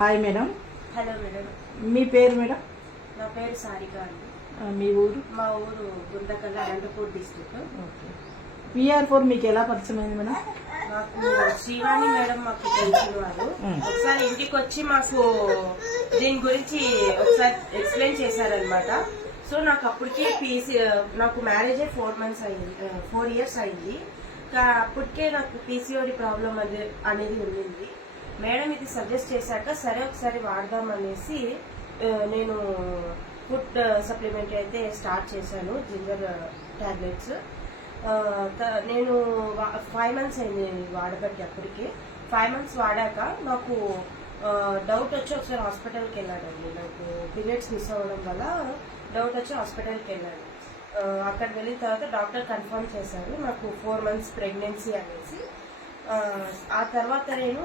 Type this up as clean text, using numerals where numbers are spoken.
Hi madam. Hello madam. మీ పేరు madam? నా పేరు సారిక అండి. మీ ఊరు? మా ఊరు గుంతకల్, అనంతపూర్ డిస్ట్రిక్ట్. PR4 మీకు ఎలా పరిచయం అయింది మేడం? మాకు శ్రీవాణి మేడం మాకు తెలిసిన వారు ఒకసారి ఇంటికి వచ్చి మాకు దీని గురించి ఒకసారి ఎక్స్ప్లెయిన్ చేశారనమాట. సో నాకు అప్పటికే నాకు మ్యారేజ్ 4 years అయింది. అప్పటికే నాకు PCOD ప్రాబ్లం అనేది ఉండింది. మేడం ఇది సజెస్ట్ చేశాక సరే ఒకసారి వాడదాం అనేసి నేను ఫుడ్ సప్లిమెంట్ అయితే స్టార్ట్ చేశాను, జింజర్ టాబ్లెట్స్. నేను 5 months అయింది వాడబట్టి. అప్పటికి 5 months వాడాక నాకు డౌట్ వచ్చి ఒకసారి హాస్పిటల్కి వెళ్ళానండి. నాకు పీరియడ్స్ మిస్ అవ్వడం వల్ల డౌట్ వచ్చి హాస్పిటల్కి వెళ్ళాను. అక్కడ వెళ్ళిన తర్వాత డాక్టర్ కన్ఫర్మ్ చేశారు నాకు 4 months ప్రెగ్నెన్సీ అనేసి. ఆ తర్వాత నేను